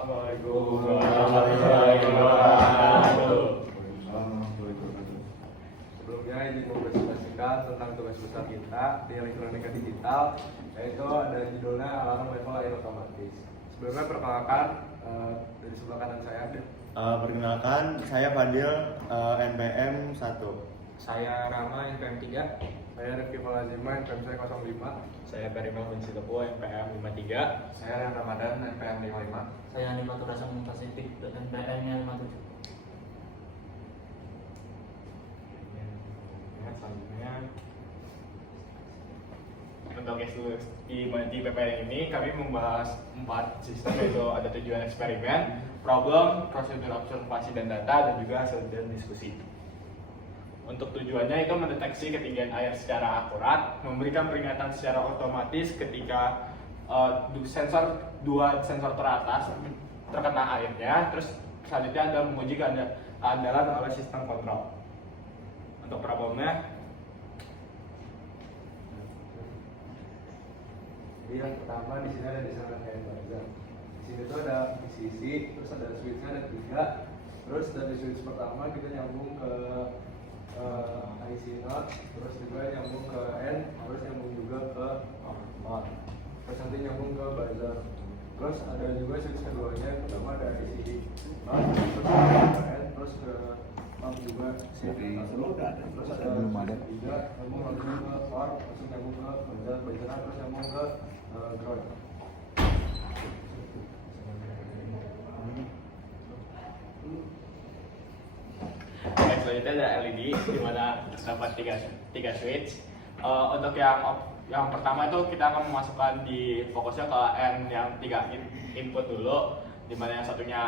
Assalamualaikum warahmatullahi wabarakatuh. Sebelumnya izin mempresentasikan tentang tugas besar kita di elektronika digital, yaitu ada judulnya alarm level air otomatis. Sebelumnya perkenalkan dari sebelah kanan saya. Perkenalkan, saya Fadil, NPM 1. Saya Rama, NPM 3. Saya Rifki Falazima, NPM saya 05. Saya Perimal Mencitepu, NPM 53. Saya Rian Ramadan, NPM 55. Saya Anifatur Rasam Pasifik, NPM-nya 57. Selanjutnya, untuk di PPN ini kami membahas 4 sistem, yaitu ada tujuan eksperimen, problem, prosedur observasi dan data, dan juga hasil dan diskusi. Untuk tujuannya itu mendeteksi ketinggian air secara akurat, memberikan peringatan secara otomatis ketika dua sensor teratas terkena airnya. Terus selanjutnya ada menguji keandalan oleh sistem kontrol. Untuk problemnya, Jadi yang pertama di sini ada desain rangkaian buzzer. Di sini tuh ada sisi, terus ada switchnya ada 3. Terus dari switch pertama kita nyambung ke IC not, terus juga nyambung ke N, terus nyambung juga ke on. Terus nanti nyambung ke buzzer. Terus ada juga switch keduanya, yang pertama ada IC not, terus ke N, terus ke on juga. Terus ada switch 3, nyambung langsung ke on, langsung nyambung ke buzzer, terus nyambung ke ground. yang selanjutnya ada LED di mana terdapat tiga switch. Untuk yang pertama itu kita akan memasukkan di fokusnya ke N yang 3 input dulu, di mana yang satunya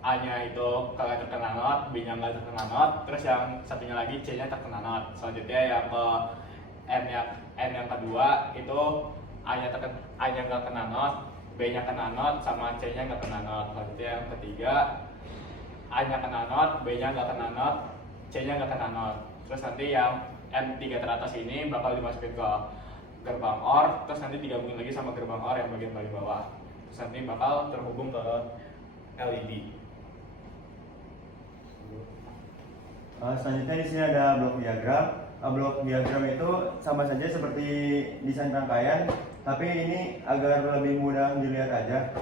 A-nya itu kagak terkena not, B-nya nggak terkena not, terus yang satunya lagi C-nya terkena not. Selanjutnya yang ke N yang kedua itu A-nya nggak kena not, B-nya kena not, sama C-nya nggak kena not. Selanjutnya yang ketiga A-nya kena not, B-nya nggak kena not, C-nya nggak kena not. Terus nanti yang N3 teratas ini bakal dimasukin ke gerbang OR, terus nanti digabungin lagi sama gerbang OR yang bagian paling bawah. Terus nanti bakal terhubung ke LED. Selanjutnya di sini ada blok diagram. Blok diagram itu sama saja seperti desain rangkaian, tapi ini agar lebih mudah dilihat aja.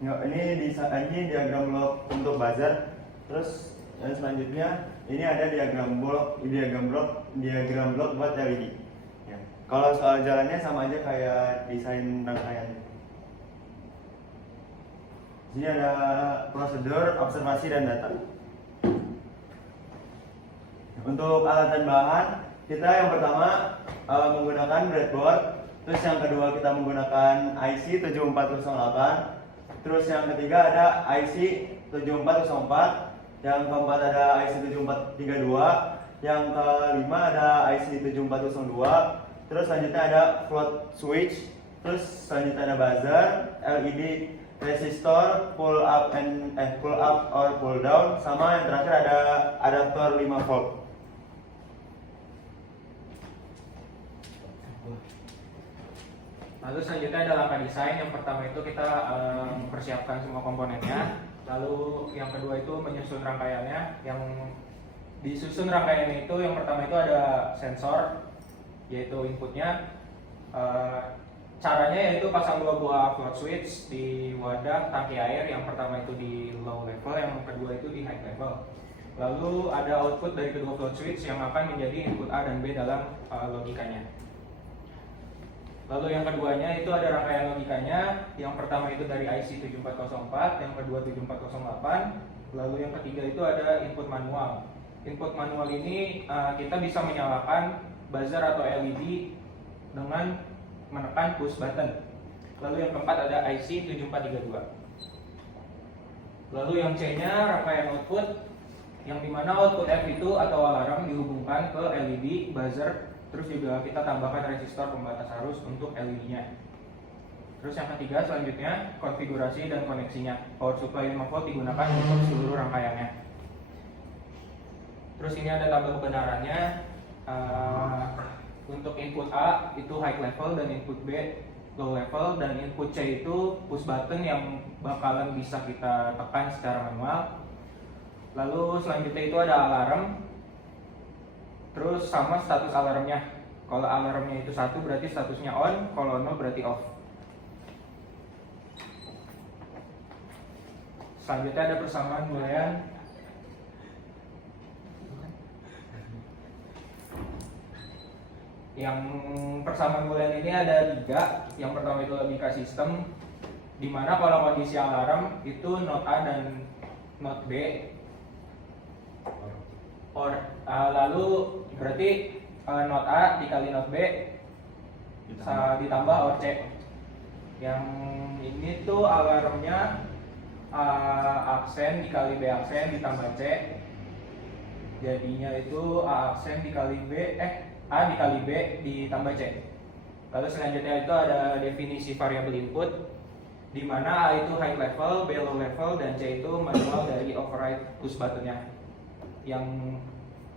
Ini diagram blok untuk buzzer. Terus yang selanjutnya ini ada diagram blok buat LED. Ya. Kalau soal jalannya sama aja kayak desain rangkaian. Di sini ada prosedur, observasi dan data. Untuk alat dan bahan, kita yang pertama menggunakan breadboard. Terus yang kedua kita menggunakan IC 7408. Terus yang ketiga ada IC 7404. Yang keempat ada IC 7432, yang kelima ada IC 7402. Terus selanjutnya ada float switch, terus selanjutnya ada buzzer, LED, resistor, pull up or pull down, sama yang terakhir ada adaptor 5 volt. Lalu selanjutnya ada langkah desain. Yang pertama itu kita mempersiapkan semua komponennya. Lalu yang kedua itu menyusun rangkaiannya. Yang disusun rangkaiannya itu yang pertama itu ada sensor, yaitu inputnya. Caranya yaitu pasang 2 buah float switch di wadah tangki air. Yang pertama itu di low level, yang kedua itu di high level. Lalu ada output dari kedua float switch yang akan menjadi input A dan B dalam logikanya. Lalu yang keduanya itu ada rangkaian logikanya. Yang pertama itu dari IC 7404, yang kedua 7408. Lalu yang ketiga itu ada input manual. Input manual ini kita bisa menyalakan buzzer atau LED dengan menekan push button. Lalu yang keempat ada IC 7432. Lalu yang C-nya rangkaian output, yang dimana output F itu atau alarm dihubungkan ke LED, buzzer. Terus juga kita tambahkan resistor pembatas arus untuk LED-nya. Terus yang ketiga selanjutnya konfigurasi dan koneksinya. Power supply 5 volt digunakan untuk seluruh rangkaiannya. Terus ini ada tabel kebenarannya. Untuk input A itu high level dan input B low level, dan input C itu push button yang bakalan bisa kita tekan secara manual. Lalu selanjutnya itu ada alarm, terus sama status alarmnya. Kalau alarmnya itu 1 berarti statusnya on, kalau 0 berarti off. Selanjutnya ada persamaan boolean. Yang persamaan boolean ini ada 3. Yang pertama itu logika sistem, dimana kalau kondisi alarm itu not A dan not B, lalu berarti not A dikali not B ditambah or C. Yang ini tuh alarmnya A aksen dikali B aksen ditambah C, jadinya itu A aksen dikali A dikali B ditambah C. Lalu selanjutnya itu ada definisi variabel input, di mana A itu high level, B low level, dan C itu manual dari override push buttonnya. Yang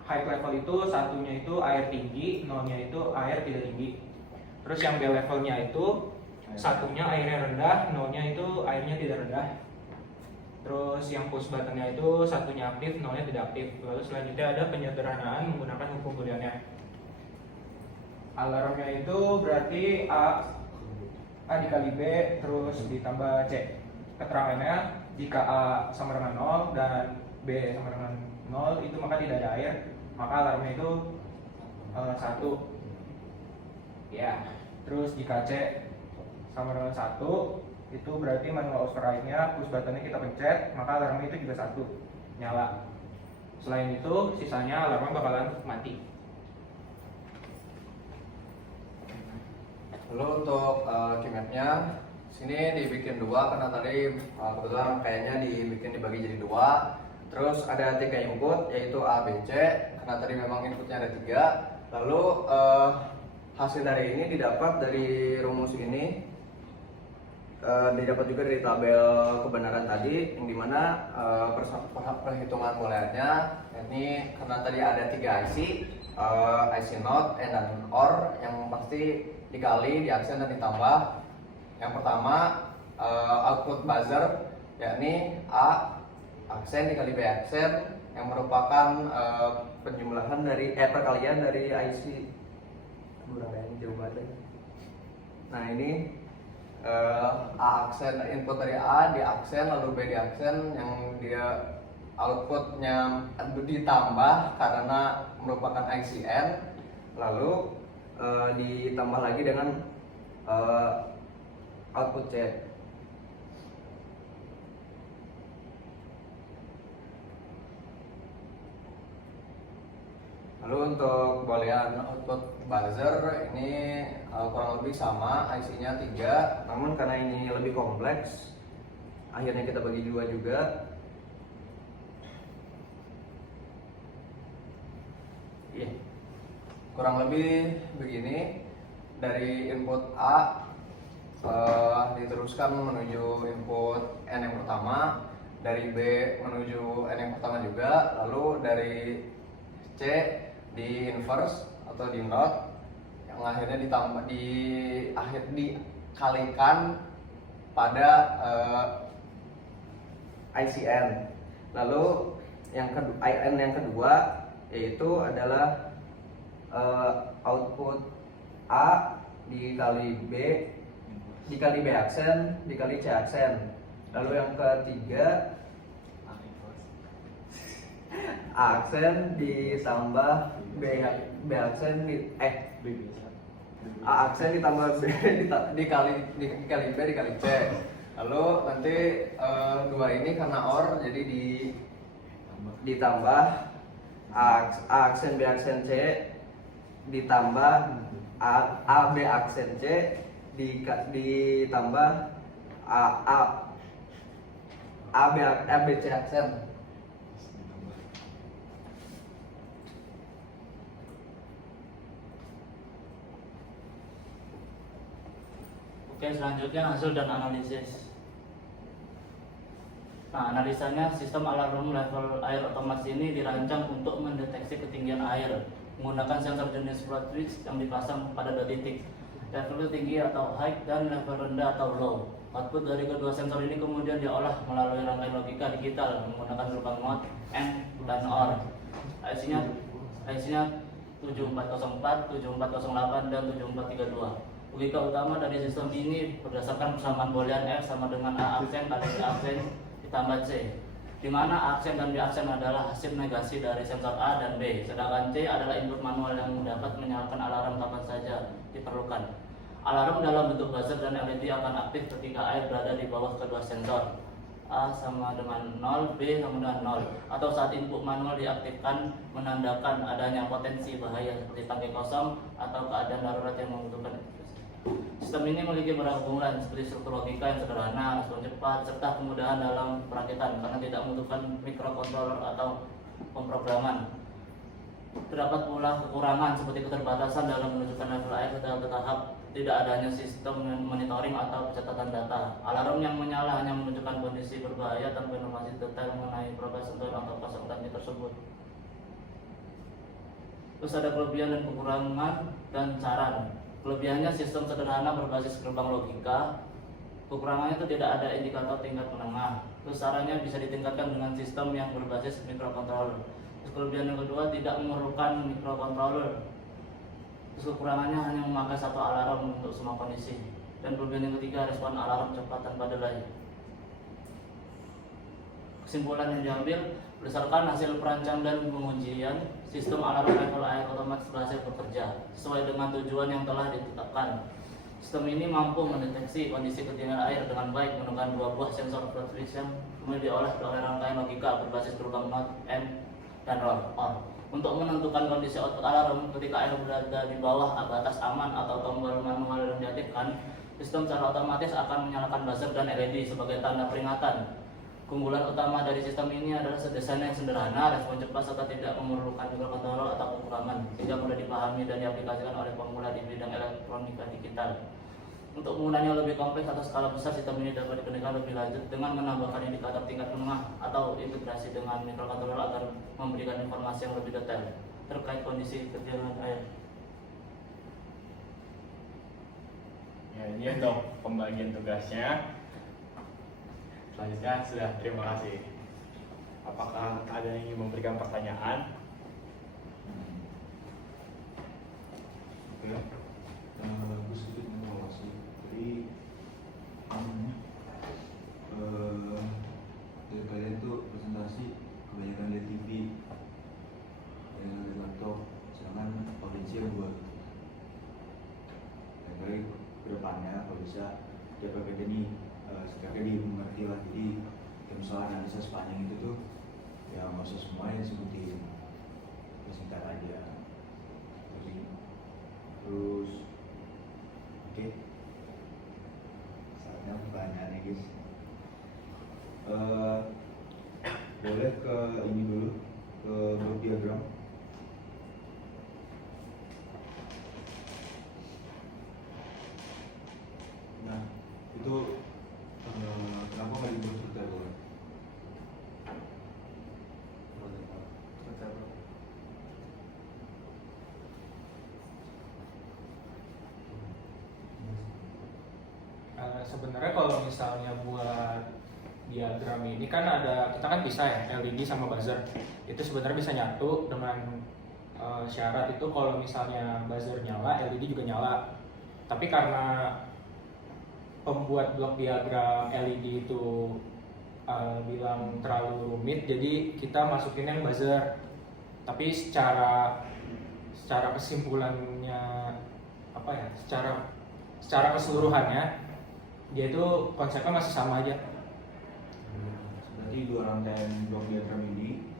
high level itu satunya itu air tinggi, nolnya itu air tidak tinggi. Terus yang B levelnya itu satunya airnya rendah, nolnya itu airnya tidak rendah. Terus yang push buttonnya itu satunya aktif, nolnya tidak aktif. Lalu selanjutnya ada penyederhanaan menggunakan hukum booleannya. Alarmnya itu berarti A dikali B terus ditambah C. Keterangannya jika A sama dengan 0 dan B sama dengan 0 itu maka tidak ada air, maka alarmnya itu 1. Ya, terus jika C sama dengan 1 itu berarti manual override-nya push buttonnya kita pencet, maka alarmnya itu juga 1 nyala. Selain itu sisanya alarmnya bakalan mati. Lalu untuk keymappnya sini dibikin 2 karena tadi kebetulan kayaknya dibagi jadi 2. Terus ada 3 input yaitu A, B, C karena tadi memang inputnya ada 3. Lalu hasil dari ini didapat dari rumus ini, didapat juga dari tabel kebenaran tadi, yang dimana perhitungan booleannya ini karena tadi ada 3 IC not, and dan or, yang pasti dikali, diaksen, dan ditambah. Yang pertama output buzzer yakni A aksen dikali B aksen, yang merupakan penjumlahan dari perkalian dari IC. Ini jauh banget. Nah ini A aksen, input dari A di aksen, lalu B di aksen, yang dia outputnya ditambah karena merupakan ICN, lalu ditambah lagi dengan output C. Lalu untuk boolean output buzzer ini kurang lebih sama, IC-nya 3, namun karena ini lebih kompleks, akhirnya kita bagi 2 juga. Kurang lebih begini, dari input A diteruskan menuju input N yang pertama, dari B menuju N yang pertama juga, lalu dari C di inverse atau di not, yang akhirnya dikalikan pada ICN. Lalu yang IN yang kedua yaitu adalah output A dikali B dikali B aksen dikali C aksen. Lalu yang ketiga A aksen ditambah B aksen A aksen ditambah B dikali B dikali C. Lalu nanti 2 ini karena OR jadi ditambah A aksen B aksen C ditambah A B aksen C ditambah A B C aksen. Oke, selanjutnya hasil dan analisis. Nah, analisanya sistem alarm level air otomatis ini dirancang untuk mendeteksi ketinggian air menggunakan sensor jenis flood switch yang dipasang pada 2 titik. level tinggi atau high dan level rendah atau low. Output dari kedua sensor ini kemudian diolah melalui rangkaian logika digital menggunakan lubang mode AND dan OR. IC-nya 7404, 7408 dan 7432. Logika utama dari sistem ini berdasarkan persamaan boolean F sama dengan A aksen kali B aksen ditambah C, di mana A aksen dan B aksen adalah hasil negasi dari sensor A dan B, sedangkan C adalah input manual yang dapat menyalakan alarm kapan saja diperlukan. Alarm dalam bentuk buzzer dan LED akan aktif ketika air berada di bawah kedua sensor. A sama dengan 0, B sama dengan 0. Atau saat input manual diaktifkan menandakan adanya potensi bahaya seperti tangki kosong atau keadaan darurat yang membutuhkan. Sistem ini memiliki beberapa keunggulan seperti struktur logika yang sederhana, respon cepat, serta kemudahan dalam perakitan karena tidak membutuhkan microcontroller atau pemrograman. Terdapat pula kekurangan seperti keterbatasan dalam menunjukkan level air secara bertahap, tidak adanya sistem monitoring atau pencatatan data. Alarm yang menyala hanya menunjukkan kondisi berbahaya tanpa informasi detail mengenai progres sentuhan atau pasang tangki tersebut. Terus ada kelebihan dan kekurangan dan saran. Kelebihannya sistem sederhana berbasis gerbang logika. Kekurangannya itu tidak ada indikator tingkat menengah. Terus sarannya bisa ditingkatkan dengan sistem yang berbasis microcontroller. Terus kelebihan yang kedua tidak memerlukan microcontroller. Terus kekurangannya hanya memakai satu alarm untuk semua kondisi. Dan kelebihan yang ketiga, respon alarm cepat tanpa delay. Kesimpulan yang diambil berdasarkan hasil perancang dan pengujian, sistem alarm level air otomatis berhasil bekerja sesuai dengan tujuan yang telah ditetapkan. Sistem ini mampu mendeteksi kondisi ketinggian air dengan baik menggunakan dua buah sensor float switch yang kemudian diolah oleh rangkaian logika berbasis gerbang mode M dan OR. Untuk menentukan kondisi output alarm ketika air berada di bawah batas aman atau tombol manual yang diaktifkan, sistem secara otomatis akan menyalakan buzzer dan LED sebagai tanda peringatan. Keunggulan utama dari sistem ini adalah desain yang sederhana, respon cepat serta tidak memerlukan microcontroller atau pemrograman, sehingga mudah dipahami dan diaplikasikan oleh pemula di bidang elektronika digital. Untuk penggunaannya lebih kompleks atau skala besar, sistem ini dapat dikembangkan lebih lanjut dengan menambahkan indikator tingkat menengah atau integrasi dengan microcontroller agar memberikan informasi yang lebih detail terkait kondisi ketinggian air. Ya, ini untuk pembagian tugasnya. Selanjutnya sudah, terima kasih. Apakah ada yang ingin memberikan pertanyaan? Oke, aku sedikit mengulasih. Jadi, dari kalian tuh presentasi kebanyakan lihat TV, lihat laptop, sedangkan audiensi yang buat. Yang baik kedepannya kalau bisa tiap PPT ini setidaknya dimengerti lah. Jadi misalnya analisa sepanjang itu tuh ya nggak usah semua yang sebutin, singkat aja. Terus oke, saatnya pertanyaannya guys. Boleh ke ini dulu, ke block diagram. Nah itu kenapa nggak dibuat turntable? Sebenarnya kalau misalnya buat diagram ini kan ada, kita kan bisa ya LED sama buzzer. Itu sebenarnya bisa nyatu dengan syarat itu kalau misalnya buzzer nyala, LED juga nyala. Tapi karena pembuat blok diagram LED itu bilang terlalu rumit, jadi kita masukin yang buzzer. Tapi secara kesimpulannya apa ya? Secara keseluruhannya dia itu konsepnya masih sama aja. Berarti dua rangkaian blok diagram ini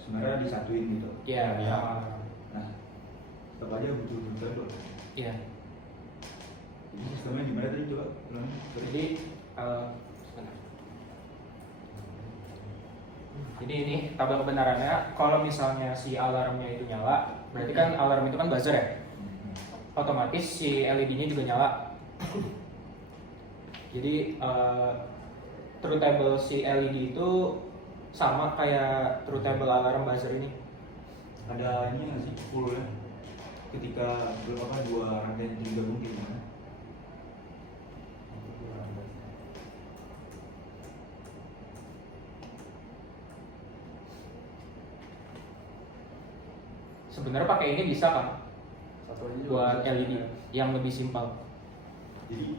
sebenarnya disatuin gitu. Iya. Ya. Nah, tetap aja butuh turntable. Iya. Jadi sistemnya gimana tadi coba ulang? Jadi ini tabel kebenarannya, kalau misalnya si alarmnya itu nyala, berarti kan alarm itu kan buzzer ya. Otomatis si LED-nya juga nyala. Jadi truth table si LED itu sama kayak truth table alarm buzzer ini. Ada ini nggak sih full ya? ketika dua rangkaian itu digabung gimana? Sebenarnya pakai ini bisa kan? Satu aja juga Buat bisa. LED yang lebih simpel. Jadi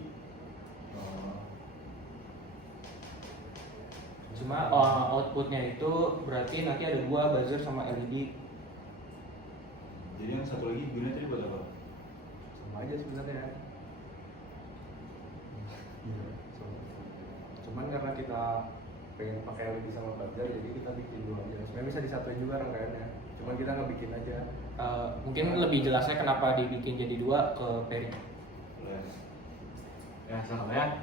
Cuma outputnya itu berarti nanti ada 2 buzzer sama LED. jadi yang satu lagi gunanya tadi buat apa? Sama aja sebenarnya. Cuman karena kita pengen pakai LED sama buzzer, jadi kita bikin dua aja. Sebenarnya bisa disatuin juga rangkaiannya. Cuman kita nggak bikin aja. Mungkin lebih jelasnya kenapa dibikin jadi 2 ke Peri. Ya soalnya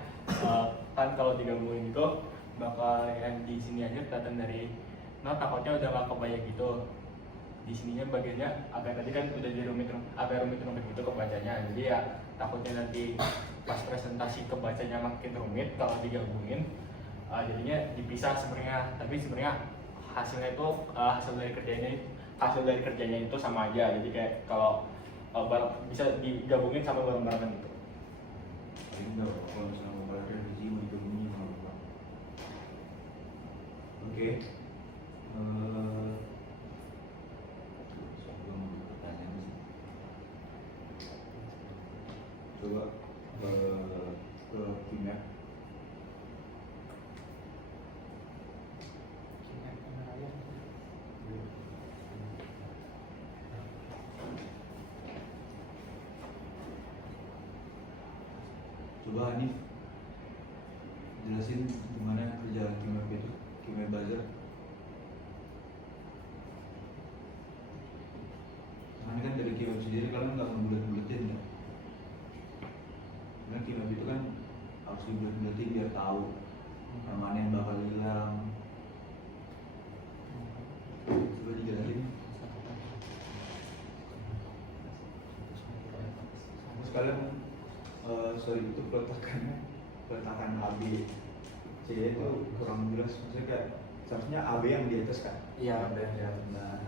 kan kalau digabungin itu bakal yang di sini aja kelihatan dari takutnya udah nggak kebayang gitu. Di sininya bagiannya agak tadi kan udah jadi rumit gitu kebacanya. Jadi ya takutnya nanti pas presentasi kebacanya makin rumit kalau digabungin. Jadinya dipisah sebenarnya. Tapi sebenarnya hasilnya itu hasil dari kerjanya itu sama aja. Jadi kayak kalau bisa digabungin sama bareng-barengan gitu. Paling enggak kalau misalnya mau balik revisi mau digabungin sama apa? Oke. Sebelum pertanyaan sih. Coba ke Kimia. Coba Hanif jelasin gimana kerja Kimia itu, Kimia buzzer. Karena kan dari Kimia sendiri kalian nggak ngebulet-buletin ya. Karena Kimia itu kan harus dibulet-buletin biar tahu yang mana yang bakal hilang. Coba dijelasin. Terus kalian itu peletakan AB C itu kurang jelas, maksudnya kayak seharusnya AB yang di atas kan? Iya, ya. Nah,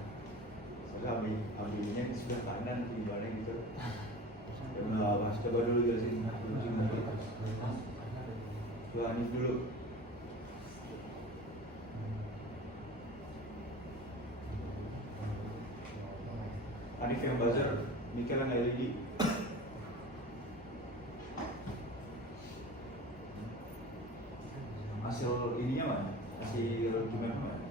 soalnya AB nya di sebelah kanan gimana gitu. Nah, Mas coba dulu jelasin gimana. Coba Hanif dulu. Hanif yang buzzer, Mikel yang LED. Hasil ininya mana? Hasil gimana mana?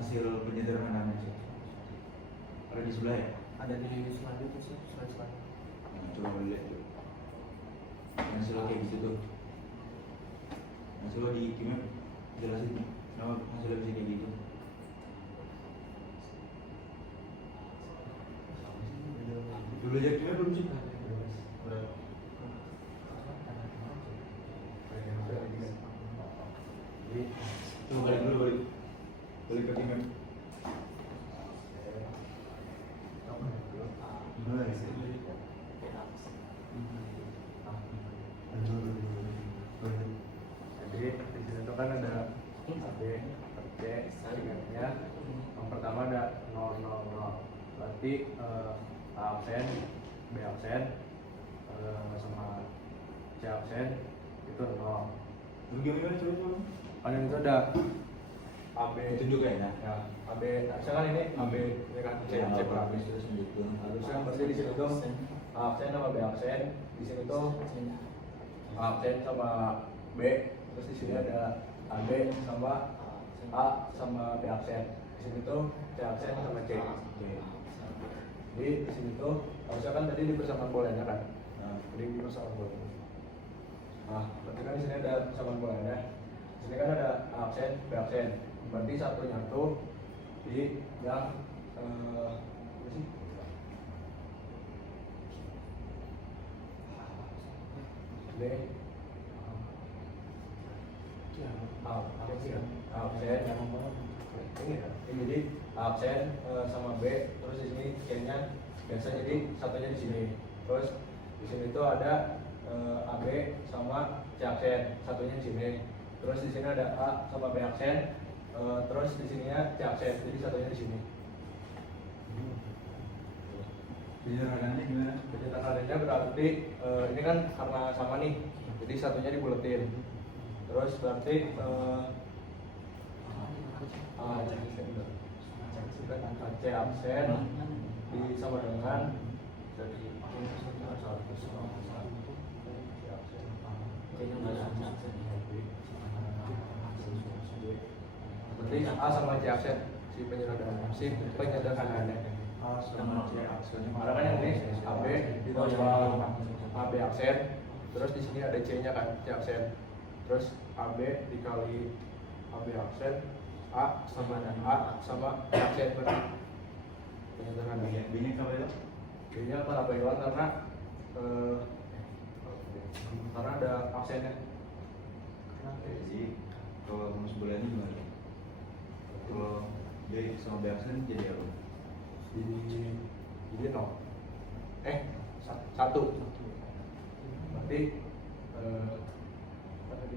Hasil penyederhanaannya sih. Ada di sebelah ya? Ada di selanjutnya sih, selanjutnya. Nah, coba lihat tuh. Hasilnya kayak gitu tuh. Hasilnya di gimana? Jelasin. Kenapa hasilnya bisa kayak gitu? Dulu aja gimana belum sih? Udah. Coba balik ke Kimia. Jadi di sini tuh kan ada AB, C, ringannya. Yang pertama ada 0, 0, 0. Berarti A absen, B absen, sama C absen itu 0. Lu gimana coba? Ada itu ada AB Itu juga ya? ya AB, harusnya kan ini AB ini kan C Ya, per AB. terus gitu. Harusnya berarti di sini tuh A absen sama B absen, di sini tuh A absen sama B, terus di sini ada AB sama A sama B absen. Di sini tuh C absen sama C. Jadi di sini tuh harusnya kan tadi di persamaan bolanya kan. Nah, jadi di persamaan bolanya. Nah, berarti kan di sini ada persamaan bolanya. Di sini kan ada A absen, B absen. Berarti satu nyatu di yang apa sih? D absen ini ya. Ini jadi absen sama B, terus di sini C-nya biasa jadi satunya di sini. Terus di sini tuh ada AB sama C absen, satunya di sini. Terus di sini ada A sama B absen, terus di sininya C absen, jadi satunya di sini. Penyederhanaannya gimana? Penyederhanaannya berarti ini kan karena sama nih, jadi satunya dibuletin. Terus berarti C absen sama dengan jadi berarti A sama C absen si penyederhanaannya. A sama C aksennya. Karena kan yang ini AB ditambah AB absen, terus di sini ada C-nya kan, C absen. Terus AB dikali AB absen, A sama B absen berarti penyederhanaannya. B-nya apa itu? B-nya kenapa hilang karena ada absennya. Jadi kalau rumus bulannya gimana? Kalau B sama B aksen jadi apa? Jadi 0. 1. Berarti apa tadi?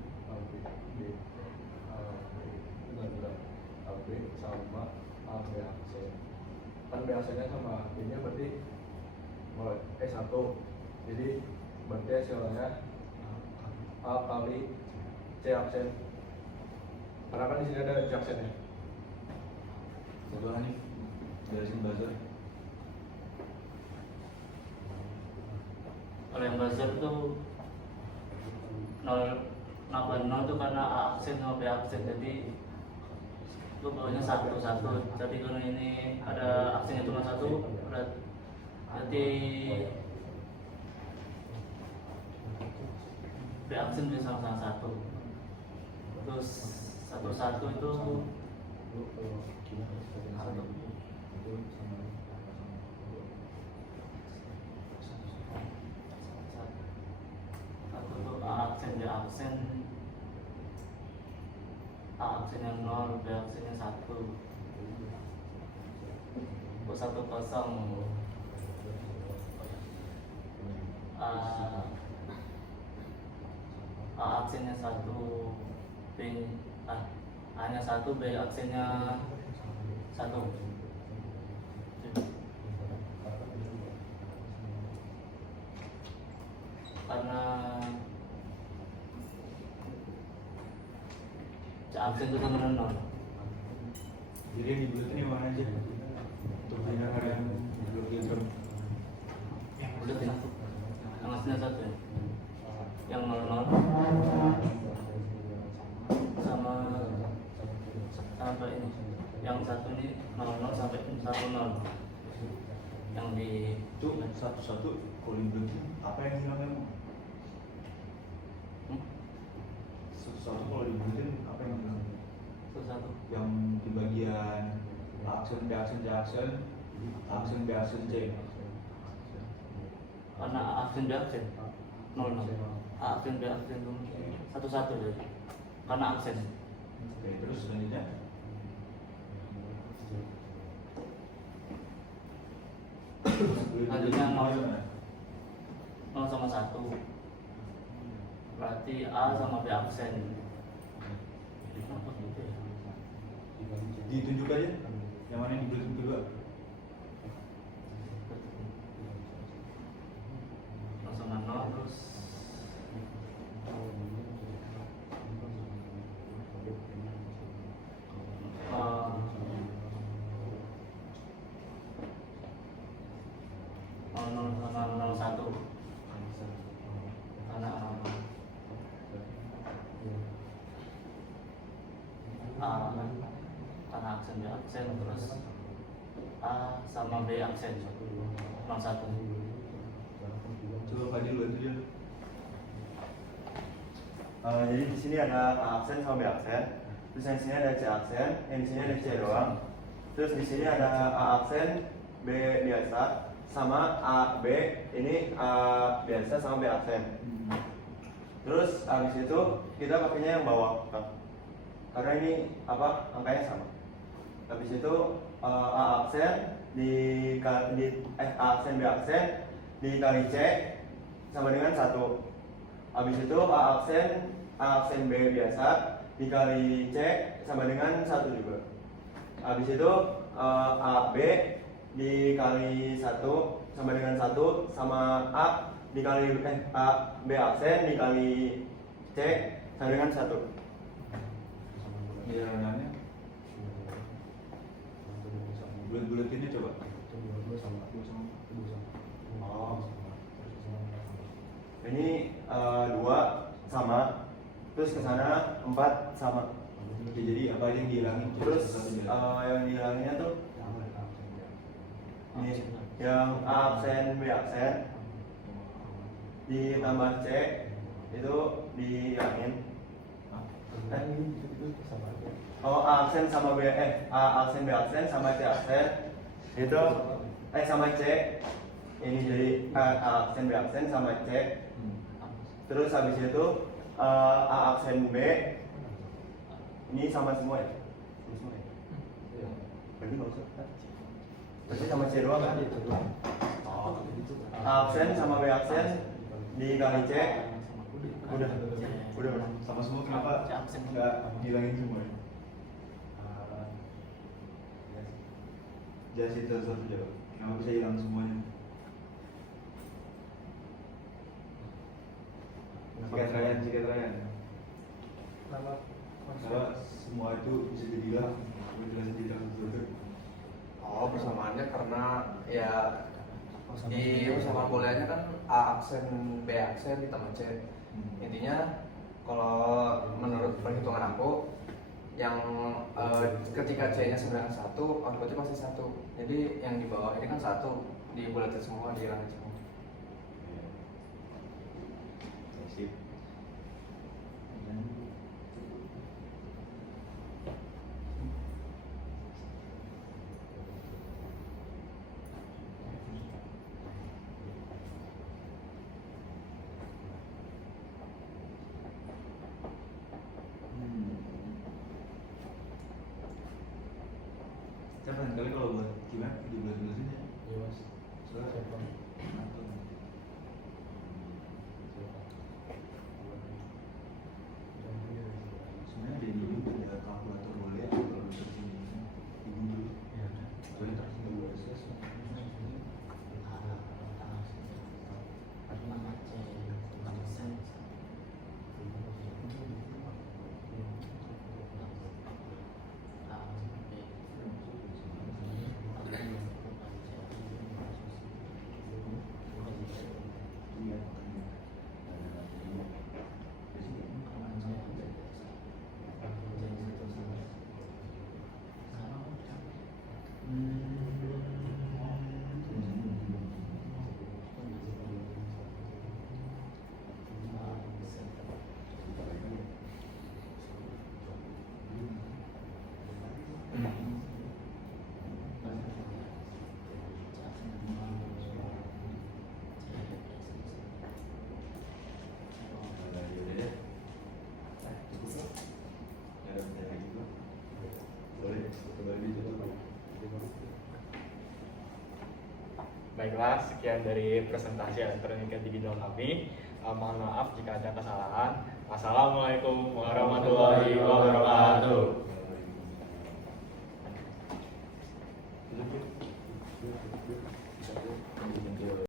AB sama AB aksen. Kan B aksennya sama B-nya berarti 1. Jadi berarti hasilnya A kali C absen. Karena kan di sini ada C absennya. Coba nih, jelasin buzzer. Kalau yang buzzer itu 080 itu karena A aksen sama B aksen, jadi itu bawahnya 1. Jadi kalau ini ada aksennya cuma 1, berarti B aksen bisa sama 1. Terus 11 itu A aksen yang 0, B aksen yang 1. Terus 10 A aksennya 1, A-nya 1, B aksennya 1. Karena C aksen itu sama 0. Jadi yang dibuletin yang mana aja? Untuk penyederhanaan dibuletin. Bulat ya? Yang aslinya 1 ya? Yang 00 sama sampai ini. Yang 1 ini 00 sampai 10. Yang di Itu satu-satu kalau dibuletin apa yang hilang emang? Satu-satu kalau dibuletin apa yang hilang? satu. Yang di bagian aksen B aksen C aksen, aksen B aksen C. Karena A aksen B aksen 00. A aksen B aksen itu 1 jadi. Karena aksen. Oke, terus selanjutnya Selanjutnya 0 sama 1. Berarti A sama B aksen. Kenapa gitu ya? ditunjuk aja yang mana yang dibuletin kedua. 0 sama 0 terus karena aksen B aksen terus A sama B aksen 01. Coba Fadil lu aja. Jadi di sini ada A aksen sama B aksen, terus yang di sini ada C aksen, yang di sini ada C doang, terus di sini ada A aksen, B biasa, sama A B, ini A biasa sama B aksen. Terus habis itu kita pakainya yang bawah, karena ini apa angkanya sama. Habis itu A aksen A aksen B aksen dikali C sama dengan 1. Habis itu A aksen B biasa dikali C sama dengan 1 juga. Habis itu A B dikali 1 sama dengan 1 sama A dikali B absen dikali C sama dengan 1. Bilangannya bulat-bulatinnya coba. Oh. Ini 2 sama, terus ke sana 4 sama. Oke, jadi apa yang dihilangin? Terus yang dihilanginnya tuh ini yang A absen B absen ditambah C itu dihilangin. Oh A absen sama A absen B absen sama C absen itu sama C ini jadi A absen B absen sama C. Terus habis itu A absen B ini sama semua ya? Sama semua ya? Berarti nggak usah. Berarti sama C doang kan? Oh. A absen sama B absen dikali C udah Sama semua kenapa nggak hilangin semua ya? Jelasin satu-satu jawab. Kenapa bisa hilang semuanya? Sikat Ryan. Kalau semua itu bisa dibilang, jelasin tidak betul. Oh, persamaannya karena ya di persamaan booleannya kan A aksen B aksen ditambah C. Intinya kalau menurut perhitungan aku yang ketika C-nya sebenarnya 1, outputnya pasti 1. Jadi yang di bawah ini kan 1, dibulatin semua, dihilangin semua. Sip. Siapa kali kalau buat gimana? 17-17 aja. Iya mas. Sebenarnya dari dulu ada kalkulator boleh kalau searching ibu dulu. Boleh. Baiklah, sekian dari presentasi elektronika digital kami. Mohon maaf jika ada kesalahan. Assalamualaikum warahmatullahi wabarakatuh.